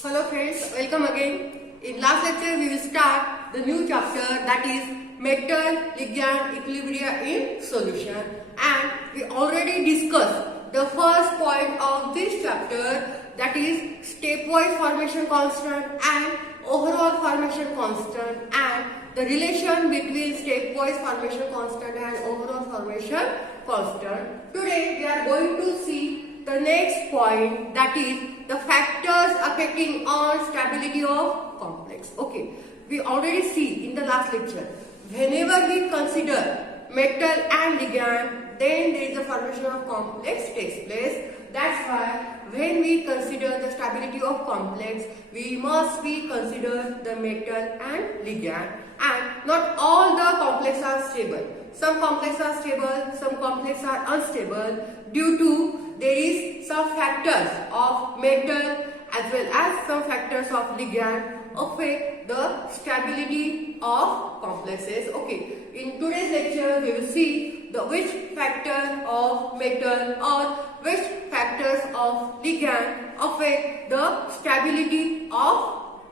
Hello friends, welcome again. In last lecture we will start the new chapter, that is metal ligand equilibria in solution, and we already discussed the first point of this chapter, that is stepwise formation constant and overall formation constant, and the relation between stepwise formation constant and overall formation constant. Today we are going to see the next point, that is the factors affecting on stability of complex. Okay, we already see in the last lecture, whenever we consider metal and ligand, then there is a formation of complex takes place. That's why when we consider the stability of complex, we must be consider the metal and ligand, and not all the complex are stable. Some complex are stable, some complex are unstable due to there is some factors of metal as well as some factors of ligand affect the stability of complexes. Okay, in today's lecture we will see the which factor of metal or which factors of ligand affect the stability of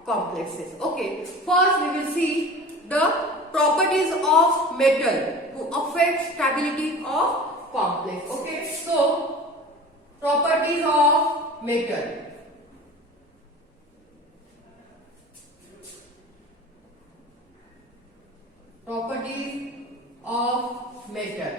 complexes. Okay, first we will see the properties of metal to affect stability of complex. Okay, so properties of metal. Properties of metal.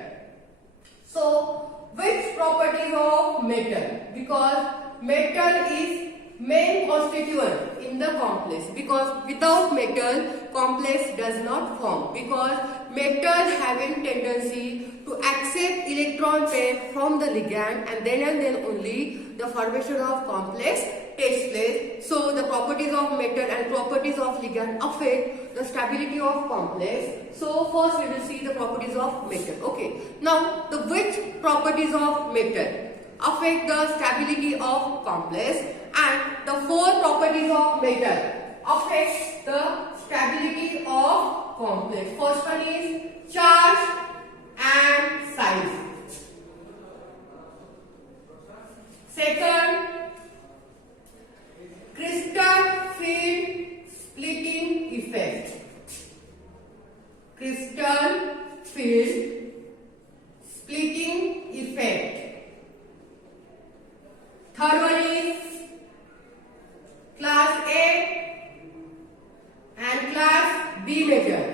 So, which properties of metal? Because metal is main constituent in the complex, because without metal complex does not form, because metal having tendency to accept electron pair from the ligand, and then only the formation of complex takes place. So the properties of metal and properties of ligand affect the stability of complex. So first we will see the properties of metal. Okay, now the which properties of metal affect the stability of complex, and the four properties of metal affect the stability of complex. First one is charge and size. Second, crystal field splitting effect. Crystal field splitting effect. Third one is class A and class B metal.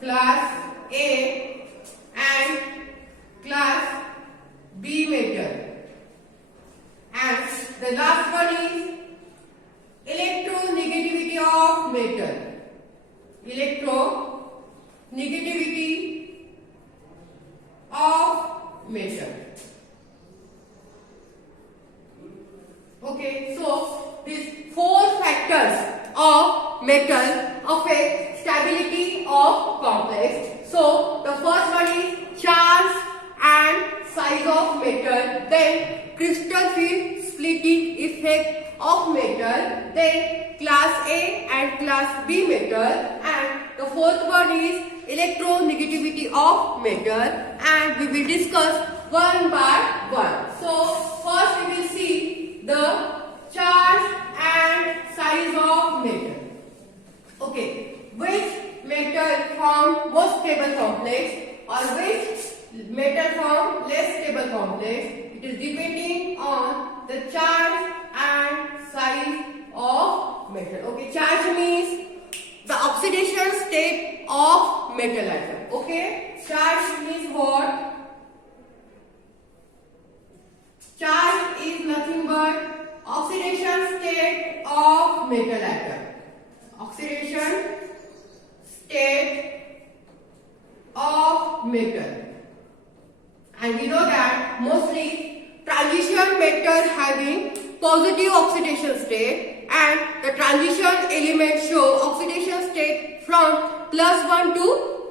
Class A and class B metal. And the last one is electronegativity of metal. Electronegativity of metal. Okay, so these four factors of metal affect stability of complex. So the first one is charge and size of metal, then crystal field splitting effect of metal, then class A and class B metal, and the fourth one is electronegativity of metal, and we will discuss one by one. So first we will see the charge and size of metal. Okay, which metal form most stable complex or which metal form less stable complex? It is depending on the charge and size of metal. Okay, charge means the oxidation state of metal atom. Okay, charge means what? Charge is nothing but oxidation state of metal atom. Oxidation state of metal. And we know that mostly transition metal having positive oxidation state, and the transition elements show oxidation state from +1 to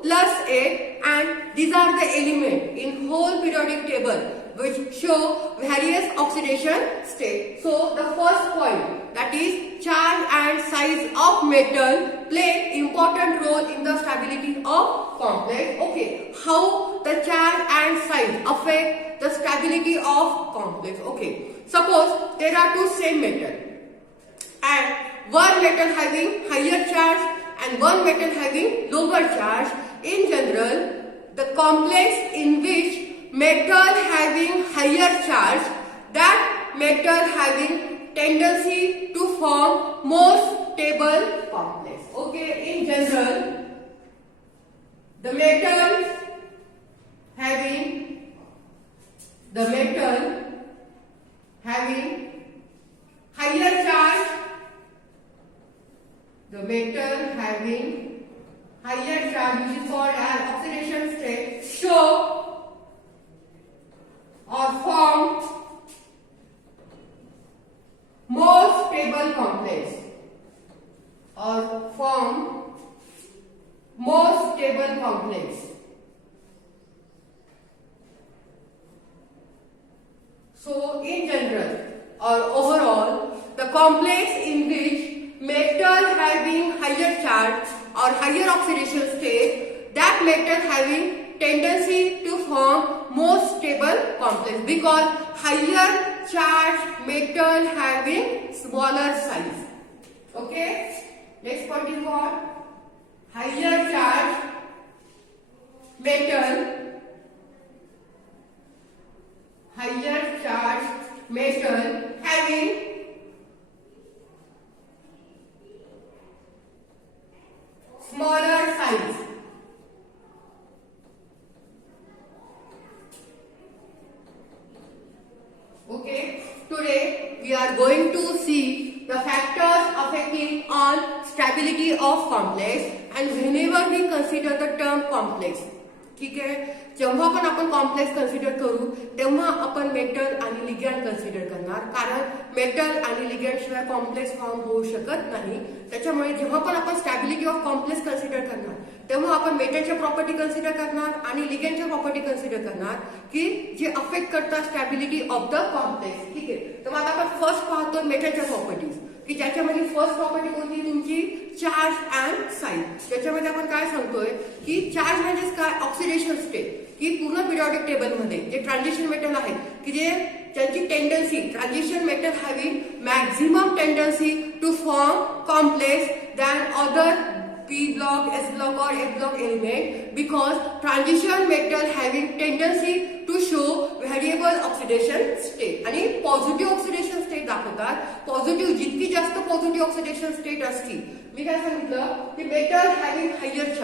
+8, and these are the elements in whole periodic table which show various oxidation state. So the first point, that is charge and size of metal play important role in the stability of complex. Okay, how the charge and size affect the stability of complex? Okay, suppose there are two same metal. and one metal having higher charge and one metal having lower charge. In general, the complex in which metal having higher charge, that metal having tendency to form more stable complex. Okay, in general, the metal having higher charge, the metal having higher charge, which is called as oxidation state, show or form more stable complex or form more stable complex. So in general or overall, the complex in which metal having higher charge or higher oxidation state, that metal having tendency to form more stable complex, because higher charge metal having smaller size. Okay, next point is what? Higher charge metal having smaller size. Okay, today we are going to see the factors affecting on stability of complex, and whenever we consider the term complex, ठीक आहे, जेव्हा पण आपण complex consider करू तेव्हा आपण मेटल आणि ligand consider करणार, कारण मेटल आणि लिगॅंड शिवाय कॉम्प्लेक्स फॉर्म होऊ शकत नाही. त्याच्यामुळे जेव्हा पण आपण स्टॅबिलिटी ऑफ कॉम्प्लेक्स कन्सिडर करणार तेव्हा आपण मेटलच्या प्रॉपर्टी कन्सिडर करणार आणि लिगॅंडच्या प्रॉपर्टी कन्सिडर करणार की जे अफेक्ट करतात स्टॅबिलिटी ऑफ द कॉम्प्लेक्स. ठीक आहे, तर मग आता आपण फर्स्ट पाहतो मेटलच्या प्रॉपर्टीज, की ज्याच्यामध्ये फर्स्ट प्रॉपर्टी कोणती तुमची चार्ज अँड साईज. त्याच्यामध्ये आपण काय सांगतोय की चार्ज म्हणजेच काय, ऑक्सिडेशन स्टेट, की पूर्ण पिरियॉडिक टेबलमध्ये जे ट्रान्झिशन मेटल आहेत की जे त्यांची tendency, transition metal having maximum tendency to form complex than other P block, S block or F block element, because transition metal having tendency to show variable oxidation state आणि positive oxidation state दाखवतात. पॉझिटिव्ह जितकी जास्त positive oxidation state असतील, मी काय सांगितलं की metal having higher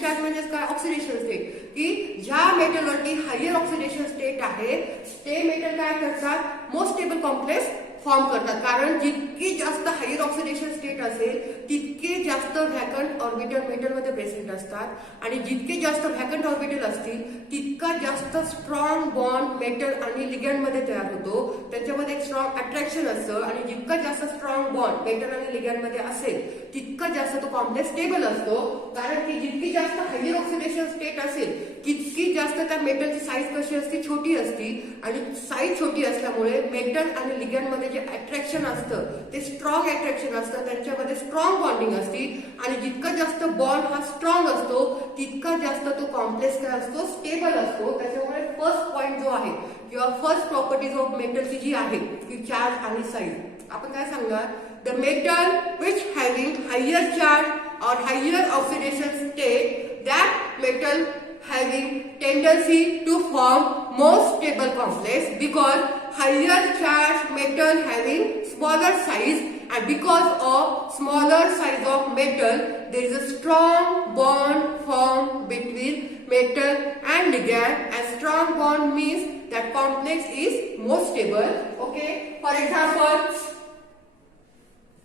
charge म्हणजे काय, ऑक्सिडेशन स्टेट, की ज्या मेटलवरती हायर ऑक्सिडेशन स्टेट आहे ते मेटल काय करतात, मोस्ट स्टेबल कॉम्प्लेक्स फॉर्म करतात. कारण जितकी जास्त हायर ऑक्सिडेशन स्टेट असेल तितके जास्त व्हॅकंट ऑर्बिटल मेटलमध्ये प्रेझेंट असतात आणि जितके जास्त व्हॅकंट ऑर्बिटल असतील तितका जास्त स्ट्रॉंग बॉन्ड मेटल आणि लिगॅंडमध्ये तयार होतो. त्याच्यामध्ये एक स्ट्रॉंग अट्रॅक्शन असतं आणि जितका जास्त स्ट्रॉंग बॉन्ड मेटल आणि लिगॅंडमध्ये असेल तितका जास्त तो कॉम्प्लेक्स स्टेबल असतो. कारण की जितकी जास्त हायर ऑक्सिडेशन स्टेट असेल तितकी जास्त त्या मेटलची साईज कशी असते, छोटी असती, आणि साईज छोटी असल्यामुळे मेटल आणि लिगॅंडमध्ये जे अट्रॅक्शन असतं ते स्ट्रॉंग अट्रॅक्शन असतं, त्यांच्यामध्ये स्ट्रॉंग बॉन्डिंग असते आणि जितका जास्त बॉन्ड हा स्ट्रॉंग असतो तितका जास्त तो कॉम्प्लेक्स काय असतो, स्टेबल असतो. त्याच्यामुळे फर्स्ट पॉइंट जो आहे किंवा फर्स्ट प्रॉपर्टीज ऑफ मेटलची जी आहे ती चार्ज आणि साईज. आपण काय सांगणार, the metal which having higher charge और higher oxidation state, that metal having tendency to form more stable complex, because higher charge metal having smaller size, and because of smaller size of metal there is a strong bond formed between metal and ligand, and strong bond means that complex is more stable. Okay, for example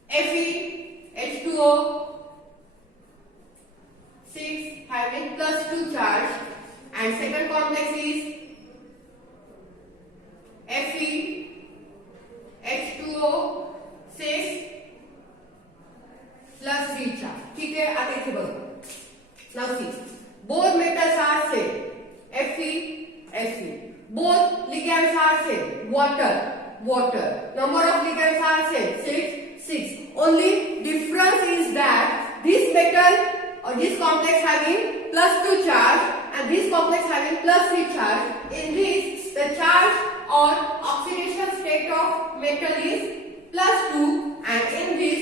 Fe H2O 6 having +2 charge, and second complex is Fe H2O 6 +3 charge. ठीक है, आगे इथे बघ. Now see, both metals are same, Fe. Both ligands are same, water. Number of ligands are same, 6. Only difference is that this metal or this complex having +2 charge and this complex having +3 charge. In this, the charge or oxidation state of metal is +2, and in this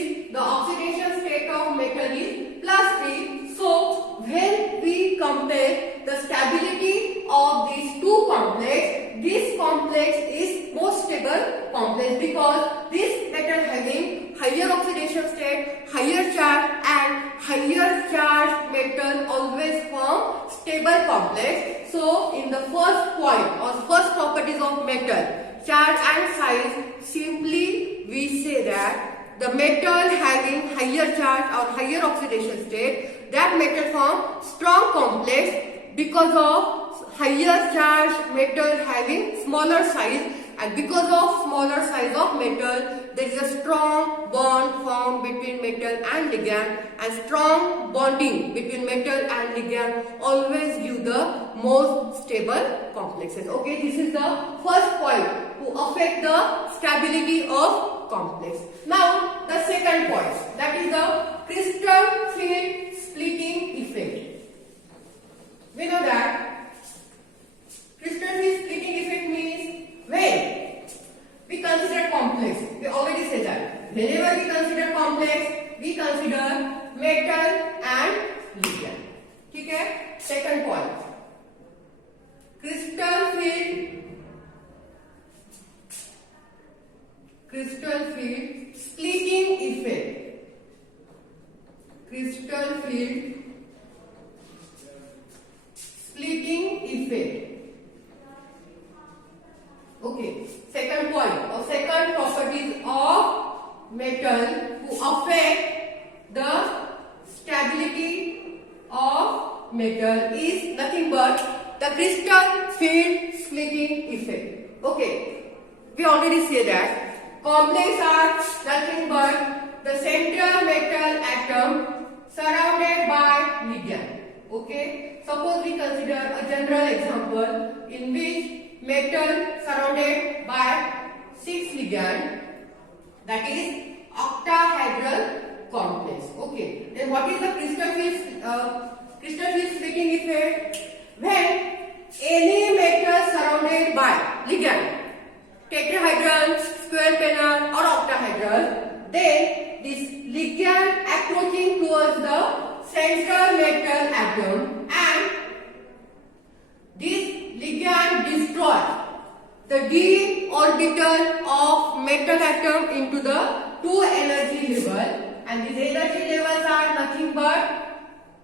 complex because this metal having higher oxidation state, higher charge and higher charged metal always form stable complex. So in the first point or first properties of metal, charge and size, simply we say that the metal having higher charge or higher oxidation state, that metal form strong complex because of higher charge metal having smaller size, and because of smaller size of metal there is a strong bond formed between metal and ligand, and strong bonding between metal and ligand always give the most stable complexes. Okay, this is the first point to affect the stability of complex. Now the second point, that is the crystal field splitting effect. We know that crystal field splitting effect means when we consider complex, we already said that whenever we consider complex, we consider metal and ligand. Okay? Second point, crystal field splitting effect. Crystal field splitting effect. Okay, second point or second properties of metal to affect the stability of metal is nothing but the crystal field splitting effect. Okay, we already say that complex are nothing but the central metal atom surrounded by ligand. Okay, suppose we consider a general example in which metal surrounded by 6 ligand, that is octahedral complex. Okay, then what is the crystal field splitting effect? When any metal surrounded by ligand, tetrahedral, square planar or octahedral, then this ligand approaching towards the central metal atom, and this ligand destroys the d orbital of metal atom into the 2 energy level, and these energy levels are nothing but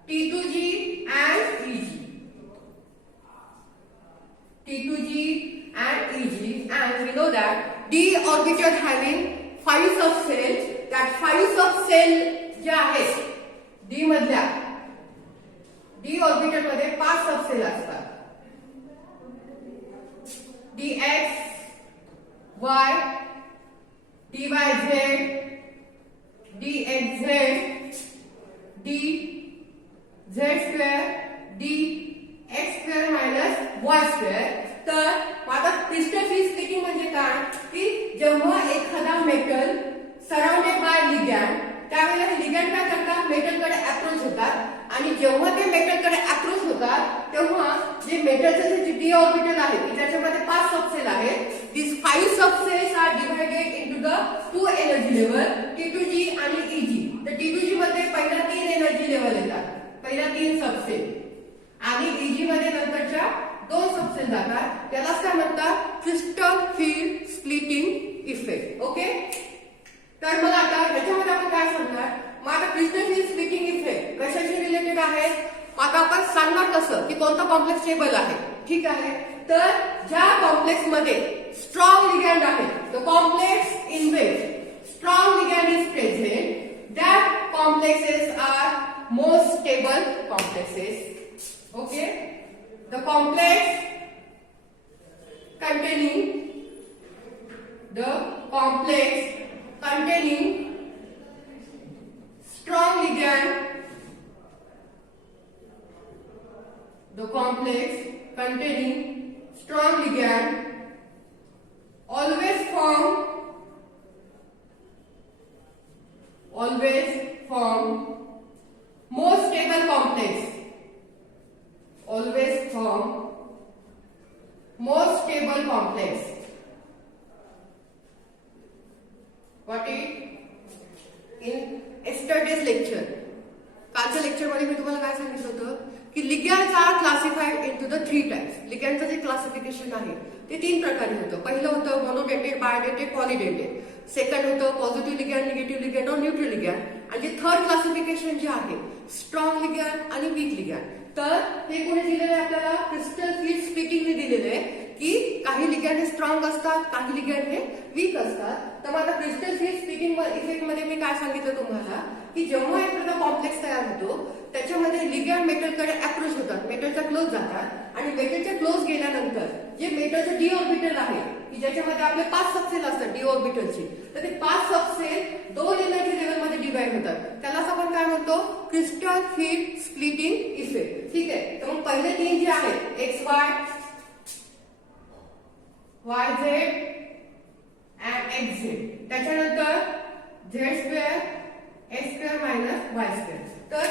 T2G and Eg. T2G and Eg, and we know that d orbital having 5 subcells, that 5 subcell जे आहेत d मधल्या d orbital मध्ये 5 सबसेल असतात. dx y dyz dxz d z square dx square minus y square. तर आता crystal field splitting म्हणजे काय की जेव्हा एखादा मेटल सराउंडेड बाय लिगॅंड, त्यावेळेला हे लिगॅंड काय करतात, मेटलकडे अप्रोच होतात, आणि जेव्हा ते मेटलकडे अप्रोच होतात तेव्हा जे मेटलचं जे डी ऑर्बिटल आहे की ज्याच्यामध्ये 5 सबसेल आहेत, these 5 subcells are divided into the 2 energy level T2G आणि Eg. तर T2G मध्ये पहिला 3 एनर्जी लेवल येतात, पहिला 3 सबसेल, आणि Eg मध्ये नंतरच्या 2 सबसेल जातात. त्यालाच काय म्हणतात, crystal field splitting effect. Okay, तर मग आता ह्याच्यामध्ये आपण काय सांगणार, मग आता क्रिस्टल फील्ड स्प्लिटिंग इफेक्ट कशाशी रिलेटेड आहे, आता आपण सांगणार कसं की कोणता कॉम्प्लेक्स स्टेबल आहे. ठीक आहे, तर ज्या कॉम्प्लेक्स मध्ये स्ट्रॉंग लिगॅंड आहे, the complex in which strong ligand is present, that complexes are most stable complexes. Okay, the complex containing strong ligand, the complex containing strong ligand always form more stable complex, always form more stable complex. What it in yesterday's lecture, कालच्या lecture मध्ये मी तुम्हाला काय सांगितलं होतं की ligands are classified into the 3 types. लिगॅंडचं जे क्लासिफिकेशन आहे ते 3 प्रकारे होतं. पहिलं होतं मोनोडेंटेड, बायोडेंटेड, पॉलीडेंटेड. सेकंड होतं पॉझिटिव्ह लिगॅन्ड, निगेटिव्ह लिगॅन्ड और न्यूट्रल लिगॅन्ड. आणि जे थर्ड क्लासिफिकेशन जे आहे स्ट्रॉंग लिगॅन्ड आणि वीक लिगॅन्ड. तर हे कोणी दिलेलं आहे आपल्याला? क्रिस्टल फील्ड स्प्लिटिंगने दिलेले आहे की काही लिगॅन्ड हे स्ट्रॉंग असतात, काही लिगॅन्ड हे वीक असतात. तर मग आता क्रिस्टल फील्ड स्प्लिटिंग इफेक्ट मध्ये मी काय सांगितलं तुम्हाला की जेव्हा एखादा कॉम्प्लेक्स तयार होतो त्याच्यामध्ये लिगॅन्ड मेटलकडे अप्रोच होतात, मेटलच्या क्लोज जातात आणि मेटलच्या क्लोज गेल्यानंतर जे मेटलचं डी ऑर्बिटल आहे की ज्याच्यामध्ये आपले 5 सबसेल असतात डी ऑर्बिटलचे, तर ते 5 सबसेल 2 एनर्जी लेवलमध्ये डिवाइड होतात. त्यालाच आपण काय म्हणतो? Crystal field splitting effect. ठीक आहे. तर मग पहिले 3 जे आहेत x y, y z and x z, त्याच्यानंतर z square x square minus y square. तर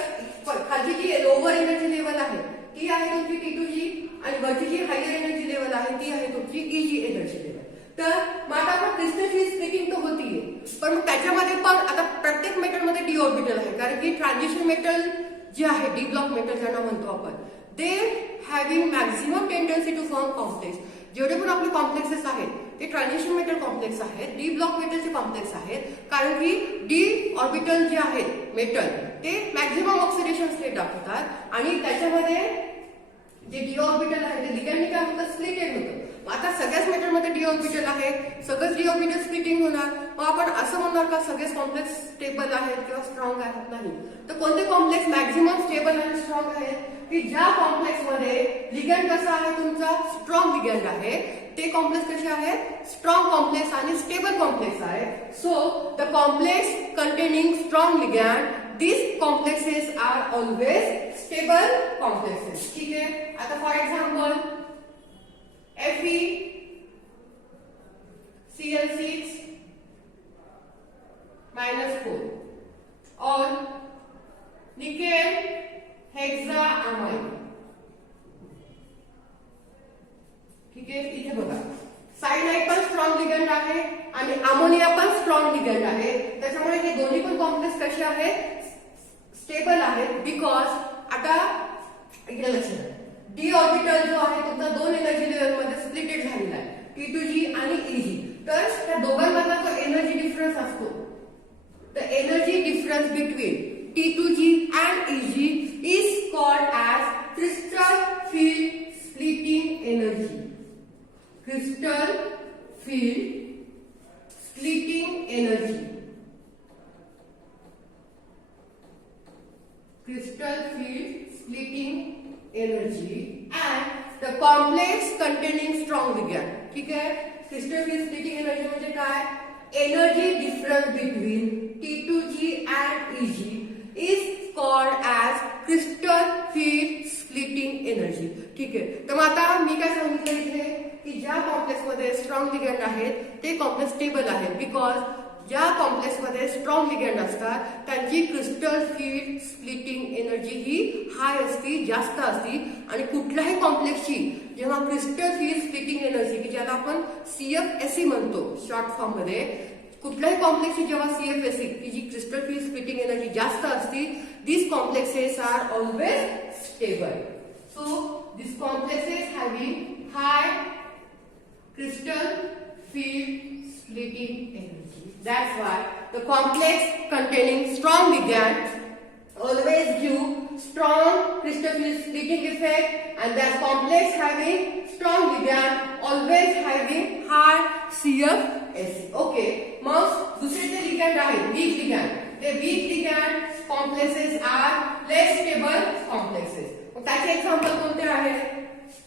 खालची जी लोअर एनर्जी लेवल आहे ती आहे तुमची T2G आणि वरची जी हायर एनर्जी लेवल आहे ती आहे तुमची EG एनर्जी लेवल. तर मग आता आपण क्रिस्टल फील्ड स्प्लिटिंग तर होतीये, पण मग त्याच्यामध्ये पण आता प्रत्येक मेटलमध्ये डी ऑर्बिटल आहे, कारण की ट्रान्झिशन मेटल जे आहे डी ब्लॉक मेटल ज्यांना म्हणतो आपण, they having maximum tendency to form complex. जेवढे पण आपले कॉम्प्लेक्सेस आहेत ते ट्रान्झिशन मेटल कॉम्प्लेक्स आहेत, डी ब्लॉक मेटलचे कॉम्प्लेक्स आहेत, कारण की डी ऑर्बिटल जे आहेत मेटल ते मॅक्झिमम ऑक्सिडेशन स्टेट दाखवतात आणि त्याच्यामध्ये जे डी ऑर्बिटल आहे ते लिगॅन्डने काय होतं? स्प्लिटेड होतं. आता सगळ्याच मेटलमध्ये डी ऑर्बिटल आहे, सगळंच डी ऑर्बिटल स्प्लिटिंग होणार. मग आपण असं म्हणणार का सगळेच कॉम्प्लेक्स स्टेबल आहेत किंवा स्ट्रॉंग आहेत? नाही. तर कोणते कॉम्प्लेक्स मॅक्झिमम स्टेबल आणि स्ट्रॉंग आहेत? की ज्या कॉम्प्लेक्स मध्ये लिगॅन्ड कसा आहे तुमचा? स्ट्रॉंग लिगॅन्ड आहे. ते कॉम्प्लेक्स कसे आहेत? स्ट्रॉंग कॉम्प्लेक्स आणि स्टेबल कॉम्प्लेक्स आहे. So the complex containing strong ligand, these complexes are always stable complexes. ठीक है. आता फॉर एग्जांपल Fe Cl6 -4 और निकेल हेक्साअमाइन. ठीक आहे. इथे बघा सायनाइड पण स्ट्रॉंग लिगॅन्ड आहे आणि अमोनिया पण स्ट्रॉंग लिगॅन्ड आहे. त्याच्यामुळे हे दोन्ही पण कॉम्प्लेक्स कसे आहेत? स्टेबल आहे. बिकॉज आता इकडे लक्ष द्या, डी ऑर्बिटल जो आहे तुमचा 2 एनर्जी लेवल मध्ये स्प्लिटेड झालेला आहे T2G आणि EG. तर त्या दोघांमधला जो एनर्जी डिफरन्स असतो, the energy difference between T2G and EG is called as crystal field splitting energy. Crystal field splitting energy. Crystal field splitting energy and the complex containing strong ligand. ठीक है. Crystal field splitting energy म्हणजे काय? Energy difference between T2G and EG is called as crystal field splitting energy. ठीक आहे. तर मग आता मी काय सांगितलं इथे की ज्या कॉम्प्लेक्स मध्ये स्ट्रॉंग लिगॅन्ड आहेत ते कॉम्प्लेक्स स्टेबल आहेत, बिकॉज ज्या कॉम्प्लेक्स मध्ये स्ट्रॉंग लिगॅन्ड असतात त्यांची क्रिस्टल फील्ड स्प्लिटिंग एनर्जी ही हाय असती, जास्त असती. आणि कुठल्याही कॉम्प्लेक्सची जेव्हा क्रिस्टल फील्ड स्प्लिटिंग एनर्जी की ज्याला आपण CFSE म्हणतो शॉर्ट फॉर्म मध्ये, कुठल्याही कॉम्प्लेक्सची जेव्हा CFSE की जी क्रिस्टल फील्ड स्प्लिटिंग एनर्जी जास्त असती, these complexes are always stable. So these complexes having high crystal field splitting energy. That's why the complex containing strong ligand always give strong crystal field splitting effect, and that complex having strong ligand always having high CFSE. Okay. मग दुसरे जे लिगॅन्ड आहे weak ligand, ते weak ligand complexes are less stable complexes. मग त्याचे example कोणते आहेत?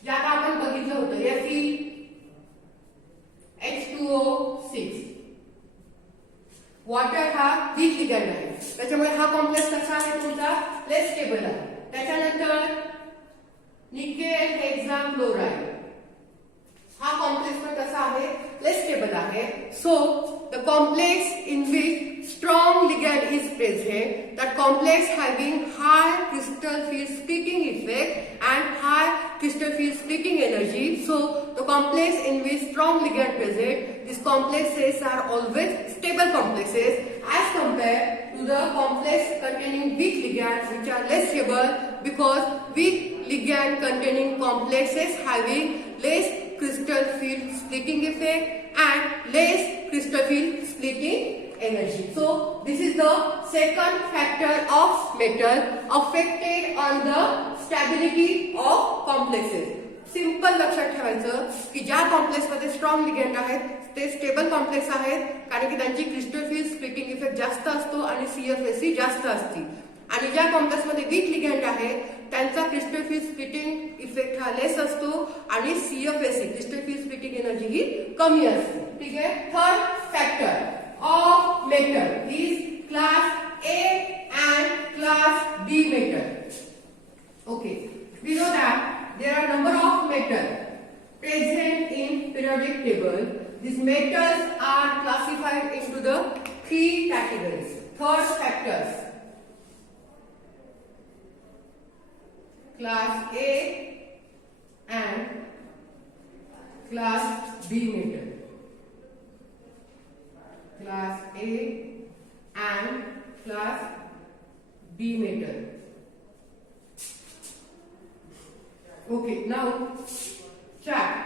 ज्यात आपण बघितलं होतं FeH2O6. वॉटर हा वीक लिगॅन्ड आहे, त्याच्यामुळे हा कॉम्प्लेक्स कसा आहे तुमचा? लेस स्टेबल आहे. त्याच्यानंतर निकेल हेक्साक्लोराइड, हा कॉम्प्लेक्स पण कसा आहे? लेस स्टेबल आहे. So the complex in which strong ligand is present, that complex having high crystal field splitting effect and high crystal field splitting energy. So the complex in which strong ligand present, these complexes are always stable complexes as compared to the complex containing weak ligands which are less stable, because weak ligand containing complexes having less crystal field splitting effect and less crystal field splitting energy. So this is the second factor of metal affected on the stability of complexes. Simple लक्षात ठेवायचं की ज्या complex मध्ये strong ligand आहेत ते stable complex आहेत कारण की त्यांची क्रिस्टल फिल्ड स्प्लिटिंग इफेक्ट जास्त असतो आणि CFSE जास्त असते आणि ज्या कॉम्प्लेक्स मध्ये वीक लिगेंड आहे त्यांचा क्रिस्टल फिल्ड स्प्लिटिंग इफेक्ट हा लेस असतो आणि CFSE crystal field splitting energy ही कमी असते. ठीक आहे. Third factor of metal is class A and class B metal. Okay, we know that there are number of metals present in periodic table. These metals are classified into the three categories. Third factors: class A and class B metal. Class A and class B metal. Okay, now chart.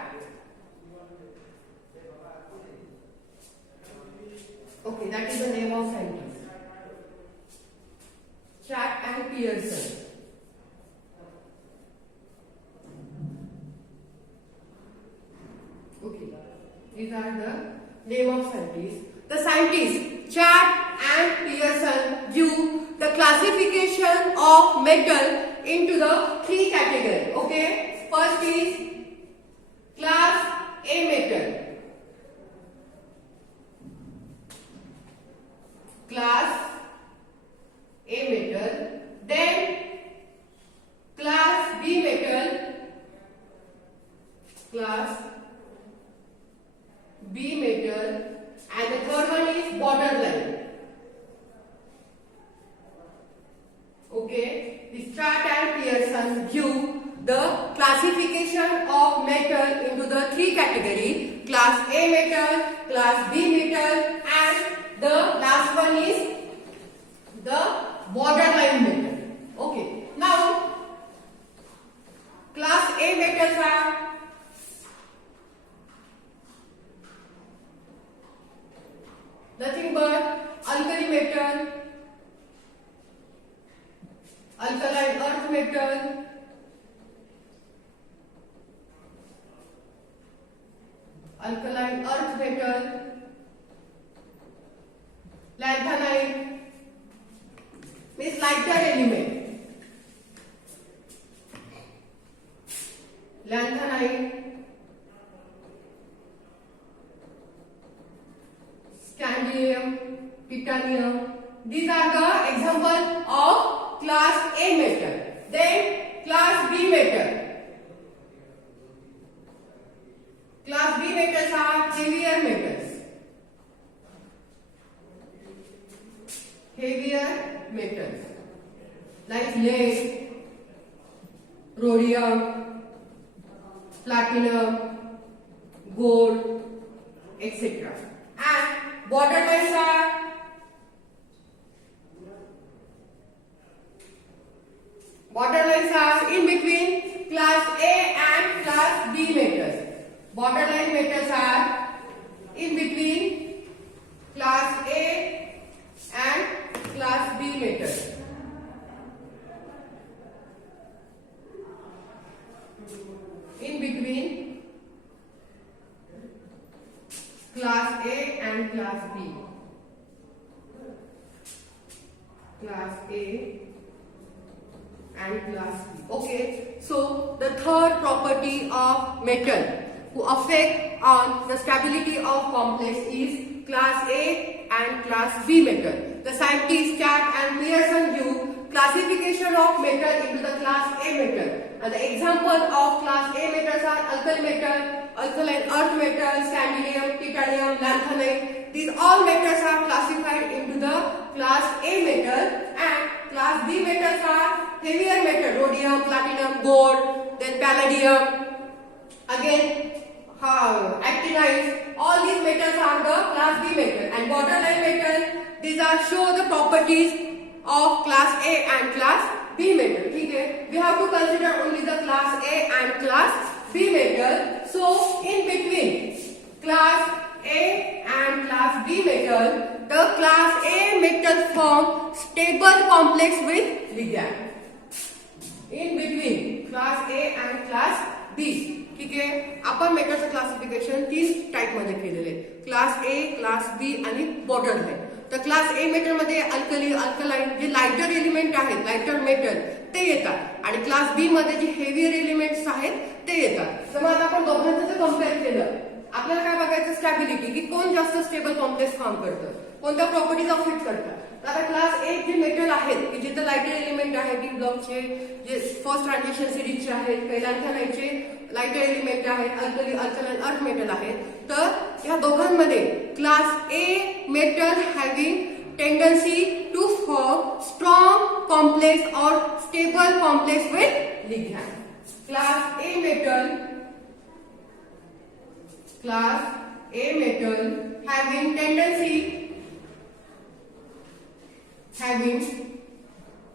Okay, that is the name of scientist. Chart and Pearson. Okay, these are the name of scientists. The scientists Chart and Pearson give the classification of metal into the three categories. Okay, first is class A metal. Class A metal. Then class B metal. Class B metal. And the third one is borderline. Okay, this Chart and Pearson give the classification of metal into the three categories: class A metal, class B metal, and the last one is the borderline metal. Okay, now class A metals are nothing but alkali metal, alkaline earth metal, alkaline earth metal, lanthanide means lighter element, lanthanide, scandium, titanium. These are the example of class A metal. Then class B metal. Class B metals are heavier metals. Heavier metals like lead, rhodium, platinum, gold, etc. And borderlines are in between class A and class B metals. Borderline metals are in between class A and class B metals. In between class A and class B. Class A and class B. Okay, so the third property of metal who affect on the stability of complex is class A and class B metal. The scientists Chart and Pearson give classification of metal into the class A metal. And the example of class A metals are alkali metal, alkaline earth metal, scandium, titanium, lanthanide. These all metals are classified into the class A metal, and class B metals are heavier metal, rhodium, platinum, gold, then palladium, again actinides. All these metals are the class B metal, and borderline metal, these are show the properties of class A and class B metal. Okay, we have to consider only the class A and class B metal. So in between class A and class B metal, the class A metal form stable complex with ligand. In between class A and class B. ठीक आहे, आपण मेटलचं क्लासिफिकेशन 3 टाइप मध्ये केलेले, class A, class B आणि बॉर्डर आहे. तर class A metal मध्ये अल्कली, अल्कलाइन जे लाइटर एलिमेंट आहेत, लाइटर मेटल ते येतात आणि क्लास बी मध्ये जे हेवियर एलिमेंट्स आहेत ते येतात. तर मग आता आपण दोघांचं जर कंपेअर केलं, आपल्याला काय बघायचं, स्टॅबिलिटी, की कोण जास्त स्टेबल कॉम्प्लेक्स फॉर्म करतं, कोणत्या प्रॉपर्टीज ऑफ फिट करतात. आता क्लास ए जे मेटल आहेत की जिथे लाइटर एलिमेंट आहे, डी ब्लॉकचे जे फर्स्ट ट्रान्झिशन सिरीजचे आहेत, कैलान्थानाइटचे लाइटर एलिमेंट आहेत, अल्कली, अल्कलाइन अर्थ मेटल आहेत. तर या दोघांमध्ये class A metal having tendency to form strong complex और stable complex with ligand. Class A metal having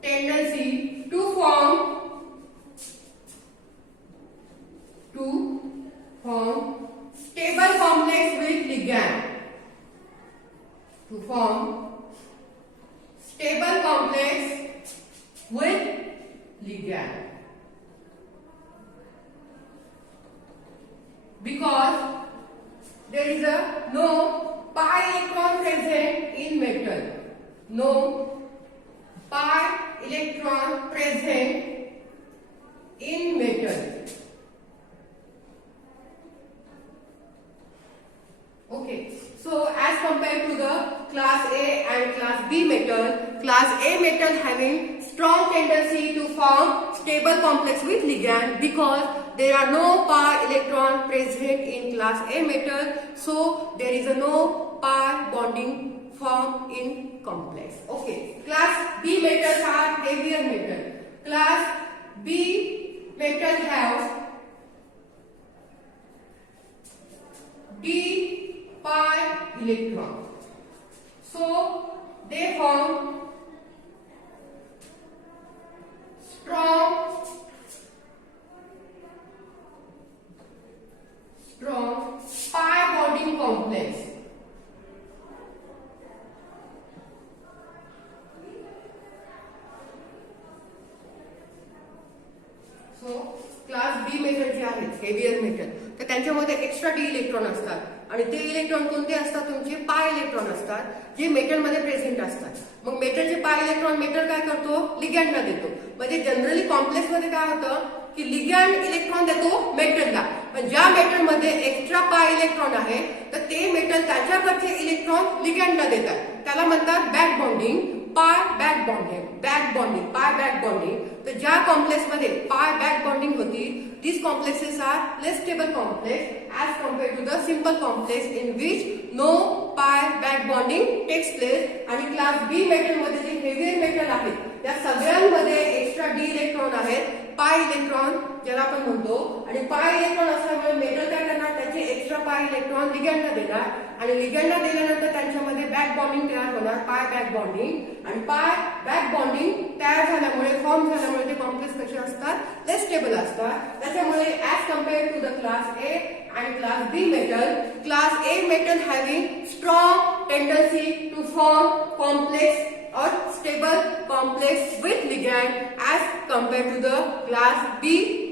tendency to form stable complex with ligand. To form stable complex with ligand. Because there is no pi electron present in metal. No pi electron present in metal. Okay. So as compared to the class A and class B metal, class A metal having strong tendency to form stable complex with ligand because there are no pi electron present in class A metal, so there is no pi bonding formed in complex. Okay. Class B metals are heavier metal. Class B metal have d pi electron. So they form strong pi bonding complex. So class B metal जे आहेत, heavier metal, तर त्यांच्यामध्ये extra D electron असतात आणि ते इलेक्ट्रॉन कोणते असतात, तुमचे पाय इलेक्ट्रॉन असतात जे मेटलमध्ये प्रेझेंट असतात. मग मेटलचे पाय इलेक्ट्रॉन मेटल काय करतो, लिगॅंडला देतो. म्हणजे जनरली कॉम्प्लेक्स मध्ये काय होतं की लिगॅंड इलेक्ट्रॉन देतो मेटलला, पण ज्या मेटलमध्ये एक्स्ट्रा पाय इलेक्ट्रॉन आहे तर ते मेटल त्याच्याकडचे इलेक्ट्रॉन लिगॅंडला देतात. त्याला म्हणतात बॅक बॉन्डिंग, पाय बॅक बॉन्डिंग, पाय बॅक बॉन्डिंग. तर ज्या कॉम्प्लेक्स मध्ये पाय बॅक बॉन्डिंग होती, these complexes are less stable complex as compared to the simple complex in which no pi back bonding takes place. आणि क्लास बी मेटल मध्ये जे heavier metal आहेत त्या सगळ्यांमध्ये extra D electron आहेत, पाय इलेक्ट्रॉन ज्याला आपण म्हणतो. आणि पाय इलेक्ट्रॉन असल्यामुळे मेटल काय करणार, त्याचे एक्स्ट्रा पाय इलेक्ट्रॉन लिगॅंडला देणार आणि लिगॅंडला दिल्यानंतर त्यांच्यामध्ये बॅक बॉन्डिंग तयार होणार, पाय बॅक बॉन्डिंग. आणि पाय बॅक बॉन्डिंग तयार झाल्यामुळे, फॉर्म झाल्यामुळे ते कॉम्प्लेक्स कसे असतात, लेस स्टेबल असतात. त्याच्यामुळे as compared to the class A and class B metal, class A metal having strong tendency to form complex or stable complex with ligand as compared to the class B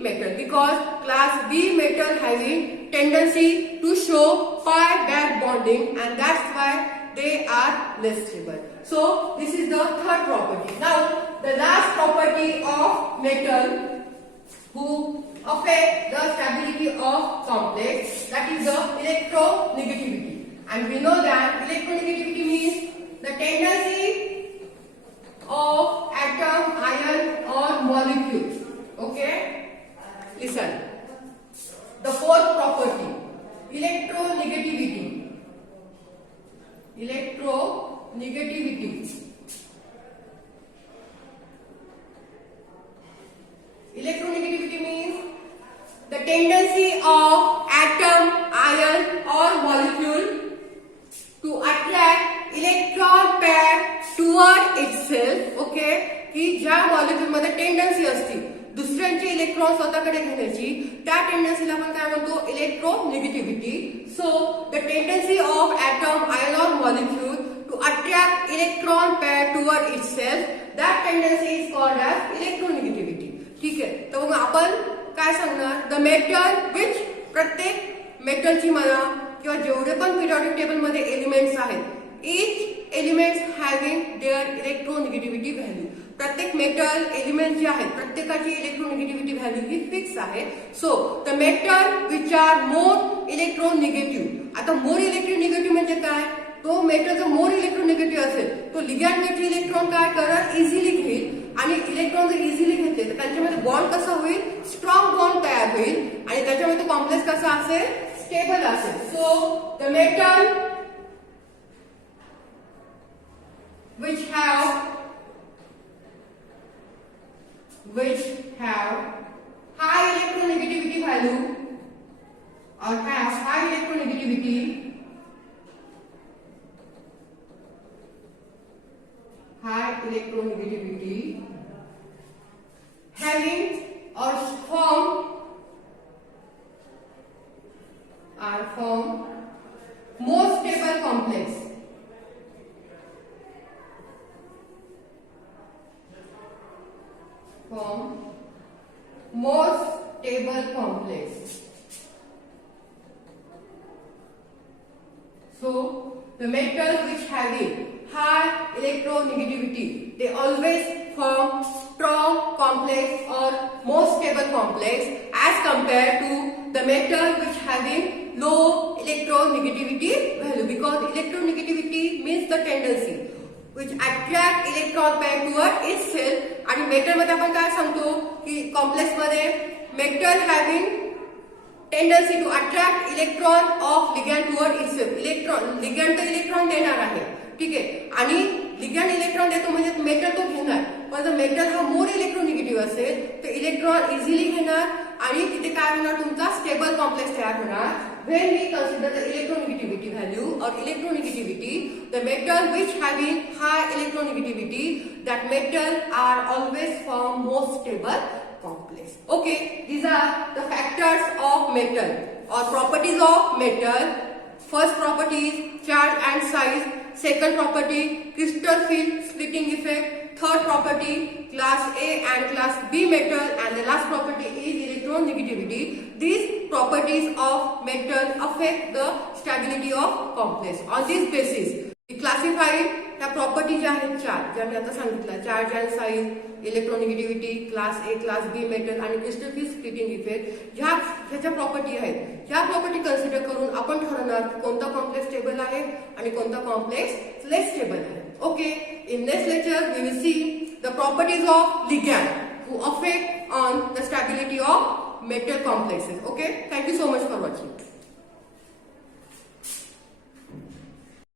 metal, because class B metal having tendency to show pi back bonding and that's why they are less stable. So this is the third property. Now the last property of metal who affect the stability of complex, that is the electronegativity. And we know that electronegativity means the tendency of atom, ion or molecule. Okay, listen, the fourth property, electronegativity. Electronegativity means the tendency of atom, ion or molecule to attract electron pair toward itself. Okay, की ज्या मॉलिक्यूल मध्ये टेंडन्सी असते दुसऱ्यांचे इलेक्ट्रॉन स्वतःकडे घेण्याची, त्या टेंडन्सीला आपण काय म्हणतो, electronegativity. So the tendency of atom, ion or molecule to attract electron pair toward itself, that tendency is called as electronegativity. ठीक आहे, तर मग आपण काय सांगणार, द मेटल विच, प्रत्येक मेटलची म्हणा किंवा जेवढे पण पिरियॉडिक टेबल मध्ये एलिमेंट्स आहेत, each elements having their electronegativity value. प्रत्येक मेटल एलिमेंट जे आहेत प्रत्येकाची इलेक्ट्रोनिगेटिव्हिटी व्हॅल्यू ही फिक्स आहे. So the metal which are more electronegative. आता मोर इलेक्ट्रोनिगेटिव्ह म्हणजे काय, तो मेटल जर मोर इलेक्ट्रोनिगेटिव्ह असेल तो लिगॅंडचे इलेक्ट्रॉन काय करत, इझिली घेईल. आणि इलेक्ट्रॉन जर इझिली घेतले तर त्यांच्यामध्ये बॉन्ड कसा होईल, स्ट्रॉंग बॉन्ड तयार होईल आणि त्याच्यामध्ये कॉम्प्लेक्स कसा असेल, स्टेबल असेल. सो the metal which have high electronegativity value or have high electronegativity having or form more stable complex. Form more stable complex. So the metals which having high electronegativity, they always form strong complex or more stable complex as compared to the metal which having low electronegativity value, because electronegativity means the tendency which attract electron pair toward itself. आणि metal मध्ये आपण काय सांगतो की complex मध्ये metal having tendency to attract electron of ligand toward itself. Ligand तर electron देणार आहे, ठीक आहे, आणि लिगॅंड इलेक्ट्रॉन देतो म्हणजे मेटल तो घेणार. पण जर मेटल हा मोर इलेक्ट्रोनिगेटिव्ह असेल तर इलेक्ट्रॉन इझिली घेणार आणि तिथे काय होणार, तुमचा स्टेबल कॉम्प्लेक्स तयार होणार. When we consider the electronegativity value or electronegativity, the metal which having high electronegativity, that metal are always form more stable complex. Okay, these are the factors of metal or properties of metal. First property is charge and size. Second property, crystal field splitting effect. Third property, class A and class B metal, and the last property is electronegativity. These properties of metal affect the stability of complex. On this basis, we classify ह्या property ज्या आहेत चार, ज्या मी आता सांगितल्या, charge and size, electronegativity, class A, class B metal आणि crystal field splitting effect, ह्याच्या प्रॉपर्टी आहेत. ह्या प्रॉपर्टी कन्सिडर करून आपण ठरवणार कोणता कॉम्प्लेक्स स्टेबल आहे आणि कोणता कॉम्प्लेक्स लेस स्टेबल आहे. Okay, in next lecture we will see the properties of ligand who affect on the stability of metal complexes. Okay, thank you so much for watching.